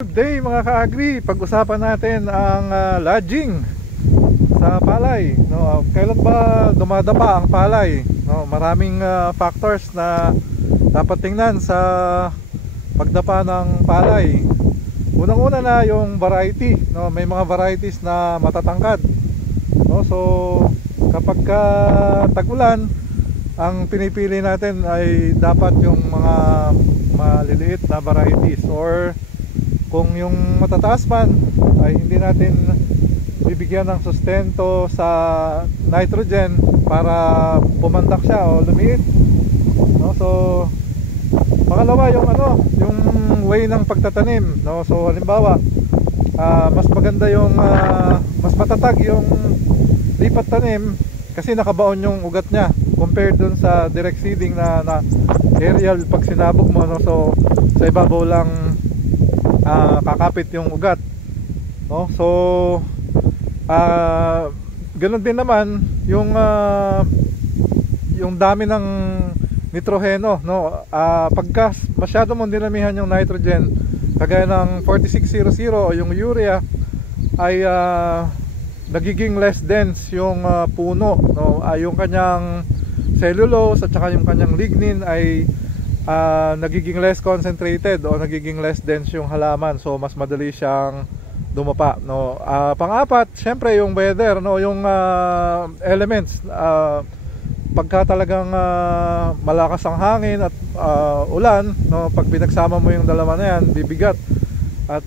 Good day mga ka-agri, pag-usapan natin ang lodging sa palay, no? Kailan ba dumadapa ang palay, no? Maraming factors na dapat tingnan sa pagdapa ng palay. Unang-una na yung variety, no? May mga varieties na matatangkad, no? So kapag tag-ulan, ang pinipili natin ay dapat yung mga maliliit na varieties, or kung yung matataas man ay hindi natin bibigyan ng sustento sa nitrogen para pumandak siya o lumiit, no? So pangalawa yung yung way ng pagtatanim, no? So halimbawa, mas maganda yung mas matatag yung lipat tanim kasi nakabaon yung ugat niya compared dun sa direct seeding na aerial pag sinabog mo, no? So sa ibabaw lang kakapit yung ugat, no? So ganun din naman yung dami ng nitroheno, no? Pagka masyado mong dinamihan yung nitrogen, kagaya ng 4600 o yung urea, ay nagiging less dense yung puno, no? Yung kanyang cellulose at saka yung kanyang lignin ay nagiging less concentrated o nagiging less dense yung halaman, so mas madali siyang dumapa, no? Pang-apat, syempre yung weather, no? Yung elements, pagka talagang malakas ang hangin at ulan, no? Pag pinagsama mo yung dalawa na yan, bibigat. At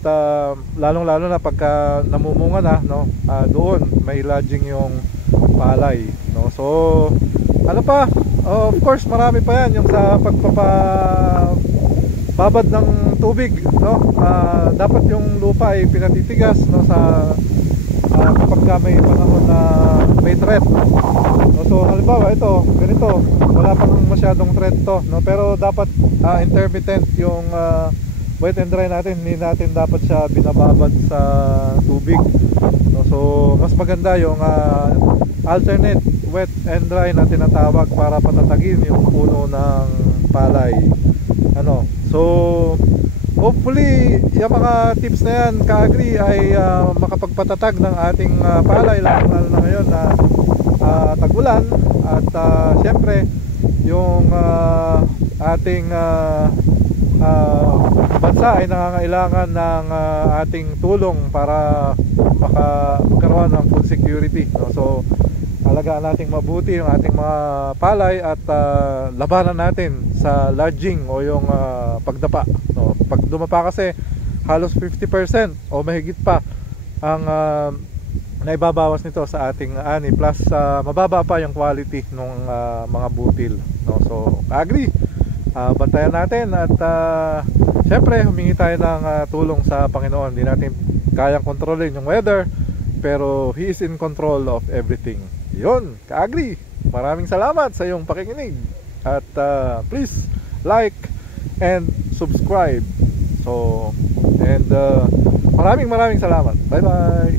lalong-lalo na pagka namumunga na, no? Doon may lodging yung palay, no? So ano pa? Of course, marami pa yan yung sa pagpapababad ng tubig, no? Dapat yung lupa ay pinatitigas, no? Sa kapag may panahon na may threat, no? So halimbawa ito, ganito, wala pang masyadong threat to, no? Pero dapat intermittent yung wet and dry natin. Hindi natin dapat siya binababad sa tubig, no? So mas maganda yung alternate wet and dry na tinatawag para patatagin yung puno ng palay, ano. So hopefully yung mga tips na yan, ka-agri, ay makapagpatatag ng ating palay, lalo na ngayon na tag-ulan. At syempre yung ating bansa ay nangangailangan ng ating tulong para magkaroon ng food security, no? So alagaan nating mabuti yung ating mga palay at labanan natin sa lodging o yung pagdapa, no? Pag dumapa kasi halos 50% o mahigit pa ang naibabawas nito sa ating ani, plus mababa pa yung quality ng mga butil, no? So agree, bantayan natin at syempre humingi tayo ng tulong sa Panginoon. Hindi natin kayang kontrolin yung weather, pero He is in control of everything. Yun, ka-agri, maraming salamat sa iyong pakikinig at please like and subscribe. So and maraming salamat. Bye bye.